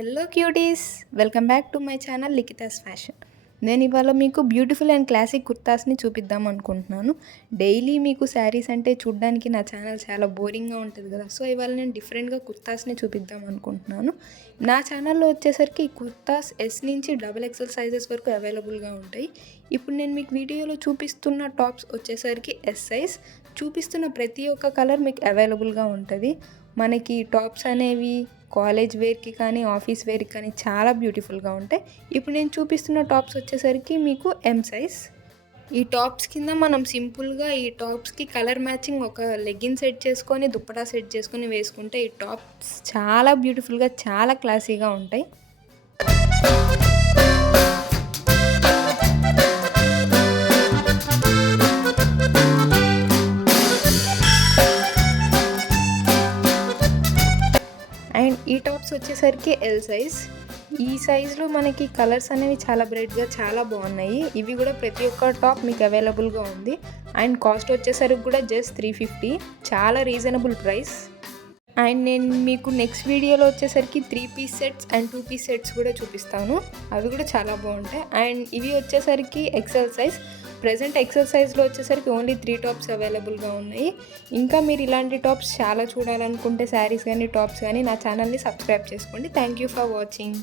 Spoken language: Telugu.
Hello cuties, welcome back to my channel Likhitas fashion. నేను ఇవాళ మీకు బ్యూటిఫుల్ అండ్ క్లాసిక్ కుర్తాస్ని చూపిద్దాం అనుకుంటున్నాను. డైలీ మీకు శారీస్ అంటే చూడడానికి నా ఛానల్ చాలా బోరింగ్గా ఉంటుంది కదా. సో ఇవాళ నేను డిఫరెంట్గా కుర్తాస్ని చూపిద్దాం అనుకుంటున్నాను. నా ఛానల్లో వచ్చేసరికి ఈ కుర్తాస్ ఎస్ నుంచి XXL సైజెస్ వరకు అవైలబుల్గా ఉంటాయి. ఇప్పుడు నేను మీకు వీడియోలో చూపిస్తున్న టాప్స్ వచ్చేసరికి ఎస్ సైజ్. చూపిస్తున్న ప్రతి ఒక్క కలర్ మీకు అవైలబుల్గా ఉంటుంది. మనకి టాప్స్ అనేవి కాలేజ్ వేర్కి కానీ ఆఫీస్ వేర్కి కానీ చాలా బ్యూటిఫుల్గా ఉంటాయి. ఇప్పుడు నేను చూపిస్తున్న టాప్స్ వచ్చేసరికి మీకు ఎం సైజ్. ఈ టాప్స్ కింద మనం సింపుల్గా ఈ టాప్స్కి కలర్ మ్యాచింగ్ ఒక లెగ్గిన్ సెట్ చేసుకొని దుప్పటా సెట్ చేసుకొని వేసుకుంటే ఈ టాప్స్ చాలా బ్యూటిఫుల్గా చాలా క్లాసీగా ఉంటాయి. అండ్ ఈ టాప్స్ వచ్చేసరికి ఎల్ సైజ్. ఈ సైజులో మనకి కలర్స్ అనేవి చాలా బ్రైట్గా చాలా బాగున్నాయి. ఇవి కూడా ప్రతి ఒక్క టాప్ మీకు అవైలబుల్గా ఉంది. అండ్ కాస్ట్ వచ్చేసరికి కూడా జస్ట్ 350, చాలా రీజనబుల్ ప్రైస్. అండ్ నేను మీకు నెక్స్ట్ వీడియోలో వచ్చేసరికి 3 piece sets and 2 piece sets కూడా చూపిస్తాను. అవి కూడా చాలా బాగుంటాయి. అండ్ ఇవి వచ్చేసరికి ఎక్సెల్ సైజ్. ప్రజెంట్ ఎక్సెల్ సైజ్లో వచ్చేసరికి ఓన్లీ 3 టాప్స్ అవైలబుల్గా ఉన్నాయి. ఇంకా మీరు ఇలాంటి టాప్స్ చాలా చూడాలనుకుంటే శారీస్ కానీ టాప్స్ కానీ నా ఛానల్ని సబ్స్క్రైబ్ చేసుకోండి. Thank you for watching.